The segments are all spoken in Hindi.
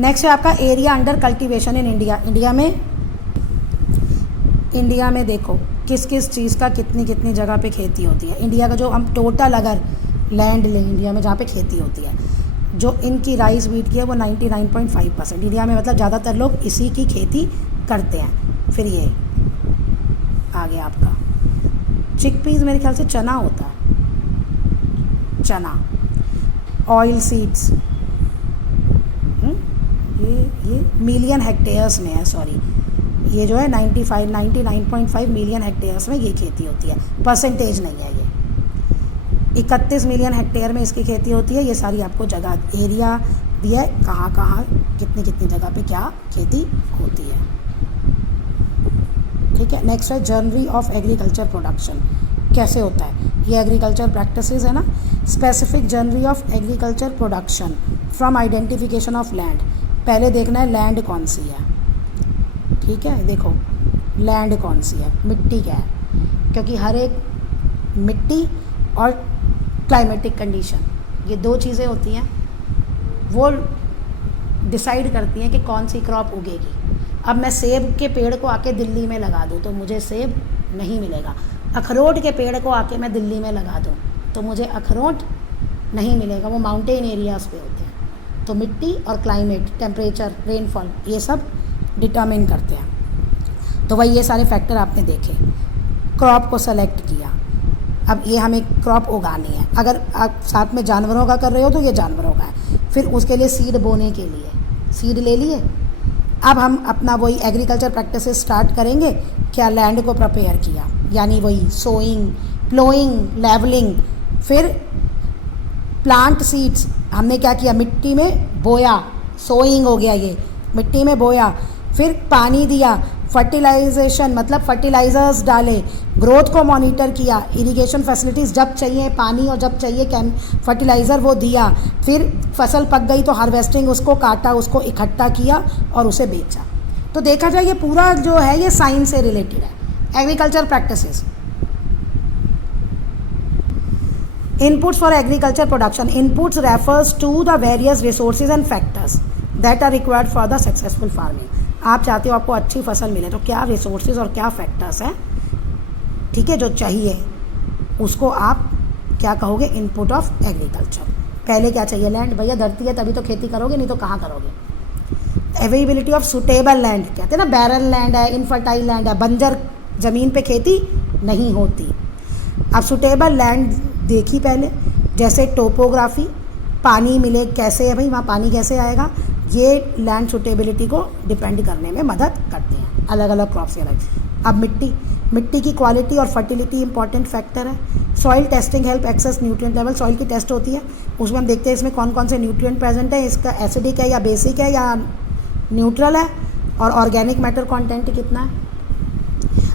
नेक्स्ट है आपका area under cultivation in India. India में देखो किस किस चीज़ का कितनी कितनी जगह पे खेती होती है। इंडिया का जो हम टोटल अगर लैंड लें इंडिया में जहाँ पे खेती होती है, जो इनकी राइस व्हीट की है वो 99.5% इंडिया में, मतलब ज़्यादातर लोग इसी की खेती करते हैं। फिर ये आ गया आपका चिकपीस, मेरे ख्याल से चना होता है, चना। ऑयल सीड्स ये मिलियन हेक्टेयर्स में है, सॉरी ये जो है 99.5 मिलियन हेक्टेयर्स में ये खेती होती है, परसेंटेज नहीं है ये। 31 मिलियन हेक्टेयर में इसकी खेती होती है। ये सारी आपको जगह एरिया दिया है, कहाँ कहाँ कितनी कितनी जगह पे क्या खेती होती है। ठीक है, नेक्स्ट है जर्नरी ऑफ एग्रीकल्चर प्रोडक्शन, कैसे होता है ये एग्रीकल्चर प्रैक्टिसेस है ना। Specific journey of agriculture production from identification of land. पहले देखना है लैंड कौन सी है, ठीक है, देखो लैंड कौन सी है, मिट्टी क्या है, क्योंकि हर एक मिट्टी और क्लाइमेटिक कंडीशन ये दो चीज़ें होती हैं, वो डिसाइड करती हैं कि कौन सी क्रॉप उगेगी। अब मैं सेब के पेड़ को आके दिल्ली में लगा दूँ तो मुझे सेब नहीं मिलेगा, अखरोट के पेड़ को आके मैं दिल्ली में लगा दूँ तो मुझे अखरोट नहीं मिलेगा, वो माउंटेन एरियाज़ पे होते हैं। तो मिट्टी और क्लाइमेट, टेम्परेचर, रेनफॉल ये सब डिटरमिन करते हैं। तो वही ये सारे फैक्टर आपने देखे। क्रॉप को सेलेक्ट किया, अब ये हमें क्रॉप उगानी है, अगर आप साथ में जानवरों का कर रहे हो तो ये जानवरों का है। फिर उसके लिए सीड बोने के लिए सीड ले लिए। अब हम अपना वही एग्रीकल्चर प्रैक्टिसेस स्टार्ट करेंगे। क्या लैंड को प्रिपेयर किया, यानी वही सोइंग, प्लोइंग, लेवलिंग। फिर प्लांट सीड्स हमने क्या किया, मिट्टी में बोया, सोइंग हो गया ये, मिट्टी में बोया। फिर पानी दिया, फर्टिलाइजेशन मतलब फर्टिलाइजर्स डाले, ग्रोथ को मॉनिटर किया, इरिगेशन फैसिलिटीज़ जब चाहिए पानी और जब चाहिए फर्टिलाइज़र वो दिया। फिर फसल पक गई तो हार्वेस्टिंग, उसको काटा, उसको इकट्ठा किया और उसे बेचा। तो देखा जाए ये पूरा जो है ये साइंस से रिलेटेड है, agriculture practices. Inputs for agriculture production. Inputs refers to the various resources and factors that are required for the successful farming. आप चाहते हो आपको अच्छी फसल मिले तो क्या रिसोर्सेज और क्या फैक्टर्स हैं, ठीक है, जो चाहिए उसको आप क्या कहोगे, इनपुट ऑफ एग्रीकल्चर। पहले क्या चाहिए, लैंड। भैया धरती है तभी तो खेती करोगे, नहीं तो कहाँ करोगे। अवेलेबिलिटी ऑफ सुटेबल लैंड, कहते हैं ना बैरन लैंड है, इनफर्टाइल लैंड है, बंजर ज़मीन पे खेती नहीं होती। अब सुटेबल लैंड देखी पहले, जैसे टोपोग्राफी, पानी मिले कैसे है भाई, वहाँ पानी कैसे आएगा, ये लैंड सुटेबिलिटी को डिपेंड करने में मदद करते हैं, अलग अलग क्रॉप्स के अलग। अब मिट्टी की क्वालिटी और फर्टिलिटी इंपॉर्टेंट फैक्टर है। Soil testing help access nutrient level, soil की टेस्ट होती है, उसमें हम देखते हैं इसमें कौन कौन से न्यूट्रिएंट प्रेजेंट है, इसका एसिडिक है या बेसिक है या न्यूट्रल है, और ऑर्गेनिक मैटर कॉन्टेंट कितना है।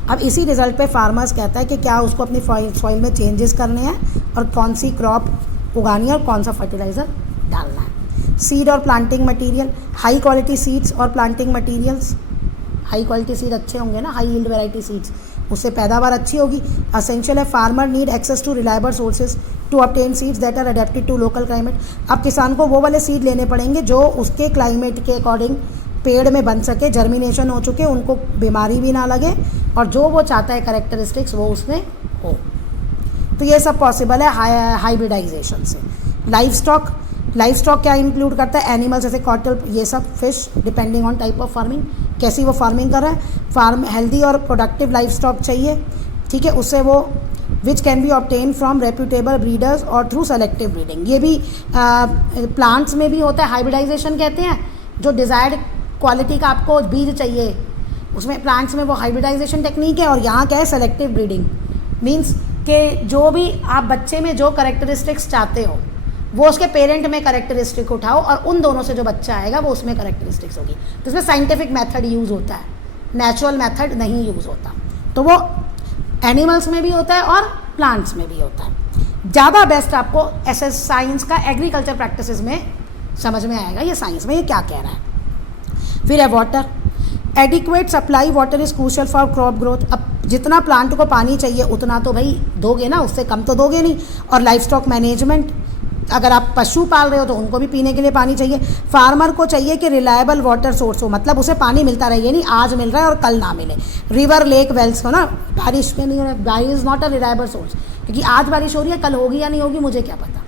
अब इसी रिजल्ट पे फार्मर्स कहता है कि क्या उसको अपनी सॉइल में चेंजेस करने हैं और कौन सी क्रॉप उगानी है और कौन सा फर्टिलाइज़र डालना है। सीड और planting material, high quality seeds और planting materials, high quality seed अच्छे होंगे ना, हाई यील्ड वैरायटी सीड्स, उससे पैदावार अच्छी होगी। असेंशियल है, farmer need access to reliable sources to obtain seeds that are adapted to local climate. अब किसान को वो वाले सीड लेने पड़ेंगे जो उसके क्लाइमेट के अकॉर्डिंग पेड़ में बन सके, जर्मिनेशन हो चुके, उनको बीमारी भी ना लगे और जो वो चाहता है कैरेक्टरिस्टिक्स वो उसमें हो। तो ये सब पॉसिबल है हाइब्रिडाइजेशन से। लाइफ स्टॉक क्या इंक्लूड करता है, एनिमल्स जैसे कॉटल, ये सब, fish, depending on type of farming, कैसी वो फार्मिंग कर रहा है। हेल्दी और प्रोडक्टिव लाइफ स्टॉक चाहिए, ठीक है, उससे वो which can be obtain from reputable breeders और थ्रू सेलेक्टिव ब्रीडिंग। ये भी प्लांट्स में भी होता है, हाइब्रिडाइजेशन कहते हैं। जो डिज़ायर्ड क्वालिटी का आपको बीज चाहिए उसमें प्लांट्स में वो हाइब्रिडाइजेशन टेक्निक है, और यहाँ क्या है, सेलेक्टिव ब्रीडिंग। मीन्स कि जो भी आप बच्चे में जो करेक्टरिस्टिक्स चाहते हो वो उसके पेरेंट में करेक्टरिस्टिक उठाओ और उन दोनों से जो बच्चा आएगा वो उसमें करेक्टरिस्टिक्स होगी। तो इसमें साइंटिफिक मेथड यूज़ होता है, नेचुरल मेथड नहीं यूज़ होता। तो वो एनिमल्स में भी होता है और प्लांट्स में भी होता है। ज़्यादा बेस्ट आपको ऐसे साइंस का एग्रीकल्चर प्रैक्टिसेस में समझ में आएगा ये साइंस में ये क्या कह रहा है। फिर है water, adequate supply water is crucial for crop growth. अब जितना प्लांट को पानी चाहिए उतना तो भाई दोगे ना, उससे कम तो दोगे नहीं। और लाइफ स्टॉक मैनेजमेंट, अगर आप पशु पाल रहे हो तो उनको भी पीने के लिए पानी चाहिए। फार्मर को चाहिए कि रिलायबल वाटर सोर्स हो, मतलब उसे पानी मिलता रहे, ये नहीं आज मिल रहा है और कल ना मिले। रिवर लेक वेल्स हो ना, बारिश में नहीं हो रहा, बारिश is not a reliable source, क्योंकि आज बारिश हो रही है, कल होगी या नहीं होगी मुझे क्या पता।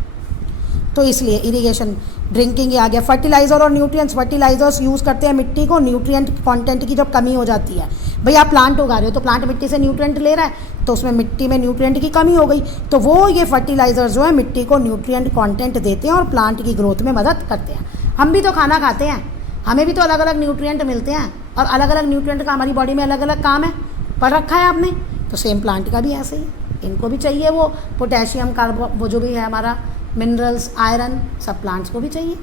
तो इसलिए इरिगेशन, ड्रिंकिंग ये आ गया। फर्टिलाइज़र और न्यूट्रिएंट्स, फर्टिलाइजर्स यूज़ करते हैं मिट्टी को न्यूट्रिएंट कंटेंट की जब कमी हो जाती है। भाई आप प्लांट उगा रहे हो तो प्लांट मिट्टी से न्यूट्रिएंट ले रहा है, तो उसमें मिट्टी में न्यूट्रिएंट की कमी हो गई, तो वो ये फर्टिलाइजर्स जो है मिट्टी को न्यूट्रिएंट कंटेंट देते हैं और प्लांट की ग्रोथ में मदद करते हैं। हम भी तो खाना खाते हैं, हमें भी तो अलग अलग न्यूट्रिएंट मिलते हैं, और अलग अलग न्यूट्रिएंट का हमारी बॉडी में अलग अलग काम है, पढ़ रखा है आपने। तो सेम प्लांट का भी ऐसे ही, इनको भी चाहिए वो पोटेशियम, कार्बो, वो जो भी है हमारा मिनरल्स, आयरन, सब प्लांट्स को भी चाहिए।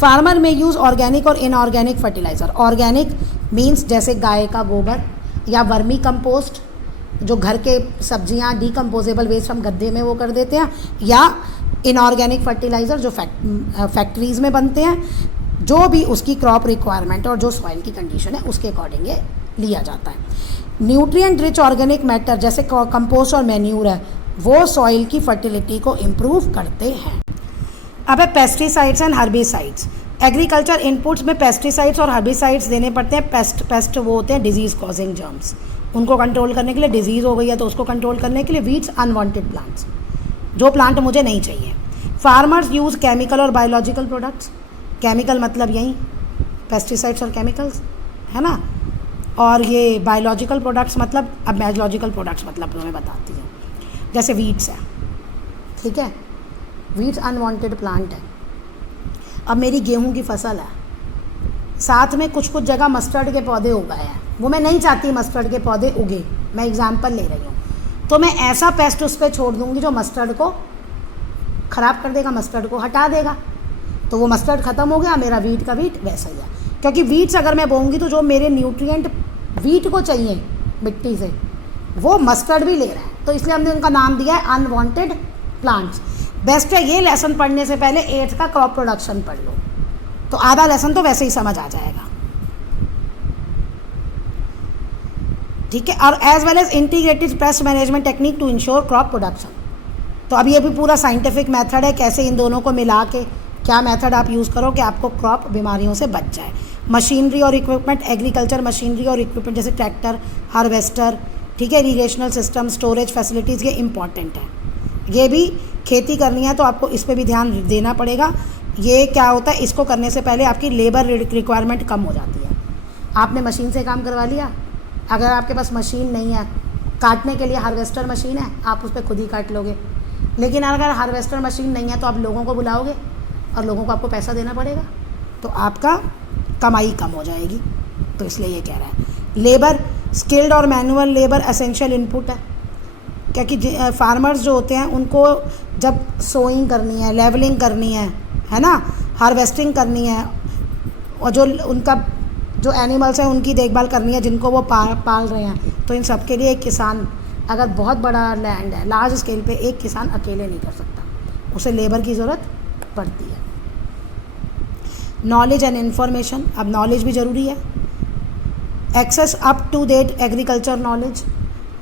फार्मर में यूज़ ऑर्गेनिक और इनऑर्गेनिक फर्टिलाइज़र। ऑर्गेनिक मीन्स जैसे गाय का गोबर या वर्मी कंपोस्ट, जो घर के सब्जियां डिकम्पोजेबल वेस्ट हम गड्ढे में वो कर देते हैं, या इनऑर्गेनिक फर्टिलाइज़र जो फैक्ट्रीज़ में बनते हैं, जो भी उसकी क्रॉप रिक्वायरमेंट और जो सॉइल की कंडीशन है उसके अकॉर्डिंग ये लिया जाता है। न्यूट्रिएंट रिच ऑर्गेनिक मैटर जैसे कंपोस्ट और मैन्यूर है, वो सॉइल की फर्टिलिटी को इम्प्रूव करते हैं। अब है pesticides and herbicides. Agriculture inputs में पेस्टिसाइड्स और हर्बिसाइड्स देने पड़ते हैं। पेस्ट वो होते हैं डिजीज़ कॉजिंग जर्म्स, उनको कंट्रोल करने के लिए, डिजीज़ हो गई है तो उसको कंट्रोल करने के लिए। वीड्स, अनवांटेड प्लांट्स, जो प्लांट मुझे नहीं चाहिए। फार्मर्स यूज़ केमिकल और बायोलॉजिकल प्रोडक्ट्स। केमिकल मतलब यही पेस्टिसाइड्स और केमिकल्स है ना, और ये बायोलॉजिकल प्रोडक्ट्स मतलब, अब बायोलॉजिकल प्रोडक्ट्स मतलब मैं बताती हूँ, जैसे वीड्स है, ठीक है, वीड्स अनवांटेड प्लांट है। अब मेरी गेहूं की फसल है, साथ में कुछ कुछ जगह मस्टर्ड के पौधे उगाए हैं, वो मैं नहीं चाहती मस्टर्ड के पौधे उगे, मैं एग्जांपल ले रही हूँ, तो मैं ऐसा पेस्ट उस पर छोड़ दूँगी जो मस्टर्ड को ख़राब कर देगा, मस्टर्ड को हटा देगा, तो वो मस्टर्ड ख़त्म हो गया, मेरा वीट का वीट वैसा ही है। क्योंकि वीट्स अगर मैं बोऊँगी तो जो मेरे न्यूट्रिएंट वीट को चाहिए मिट्टी से, वो मस्टर्ड भी ले रहा है, तो इसलिए हमने उनका नाम दिया है अनवांटेड प्लांट्स। बेस्ट है ये लेसन पढ़ने से पहले 8th का क्रॉप प्रोडक्शन पढ़ लो, तो आधा लेसन तो वैसे ही समझ आ जाएगा, ठीक है। और as well as integrated pest management technique to ensure crop production. तो अब ये भी पूरा साइंटिफिक मेथड है, कैसे इन दोनों को मिला के क्या मेथड आप यूज़ करो कि आपको क्रॉप बीमारियों से बच जाए। मशीनरी और इक्विपमेंट, एग्रीकल्चर मशीनरी और इक्विपमेंट जैसे ट्रैक्टर, हार्वेस्टर, ठीक है, इरीगेशनल सिस्टम, स्टोरेज फैसिलिटीज़, ये इंपॉर्टेंट है। ये भी खेती करनी है तो आपको इस पे भी ध्यान देना पड़ेगा। ये क्या होता है, इसको करने से पहले आपकी लेबर रिक्वायरमेंट कम हो जाती है। आपने मशीन से काम करवा लिया, अगर आपके पास मशीन नहीं है, काटने के लिए हार्वेस्टर मशीन है, आप उस पर खुद ही काट लोगे, लेकिन अगर हार्वेस्टर मशीन नहीं है तो आप लोगों को बुलाओगे और लोगों को आपको पैसा देना पड़ेगा, तो आपका कमाई कम हो जाएगी। तो इसलिए ये कह रहा है लेबर, स्किल्ड और मैनुअल लेबर एसेंशियल इनपुट है, क्योंकि फार्मर्स जो होते हैं उनको जब सोइंग करनी है, लेवलिंग करनी है ना, हार्वेस्टिंग करनी है, और जो उनका जो एनिमल्स हैं उनकी देखभाल करनी है जिनको वो पाल रहे हैं, तो इन सब के लिए एक किसान, अगर बहुत बड़ा लैंड है, लार्ज स्केल पे, एक किसान अकेले नहीं कर सकता, उसे लेबर की ज़रूरत पड़ती है। नॉलेज एंड इन्फॉर्मेशन, अब नॉलेज भी ज़रूरी है। Access up to date agriculture knowledge,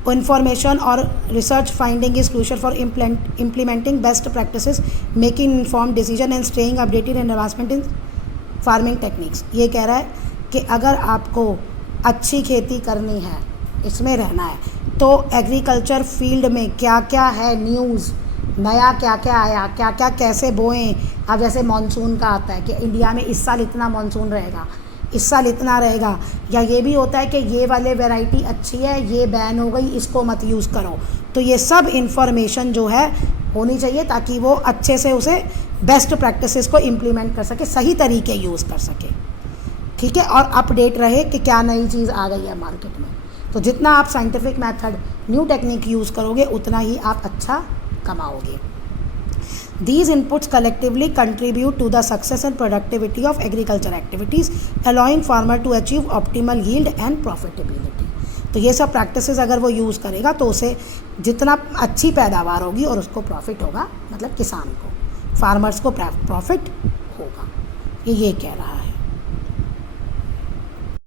information और research finding is crucial for implementing best practices, making inform decision and staying updated and advancement in farming techniques. ये कह रहा है कि अगर आपको अच्छी खेती करनी है, इसमें रहना है, तो एग्रीकल्चर फील्ड में क्या क्या है न्यूज़, नया क्या क्या आया, क्या क्या कैसे बोएं। अब जैसे मानसून का आता है कि इंडिया में इस साल इतना मानसून रहेगा, इस साल इतना रहेगा, या ये भी होता है कि ये वाले वैरायटी अच्छी है, ये बैन हो गई, इसको मत यूज़ करो। तो ये सब इन्फॉर्मेशन जो है होनी चाहिए ताकि वो अच्छे से उसे बेस्ट प्रैक्टिसेस को इम्प्लीमेंट कर सके, सही तरीके यूज़ कर सके, ठीक है, और अपडेट रहे कि क्या नई चीज़ आ गई है मार्केट में। तो जितना आप scientific method, new technique use करोगे, उतना ही आप अच्छा कमाओगे। These inputs collectively contribute to the success and productivity of agriculture activities, allowing farmer to achieve optimal yield and profitability. तो ये सब प्रैक्टिसेस अगर वो यूज़ करेगा तो उसे जितना अच्छी पैदावार होगी और उसको प्रॉफिट होगा, मतलब किसान को, फार्मर्स को प्रॉफिट होगा, ये कह रहा है।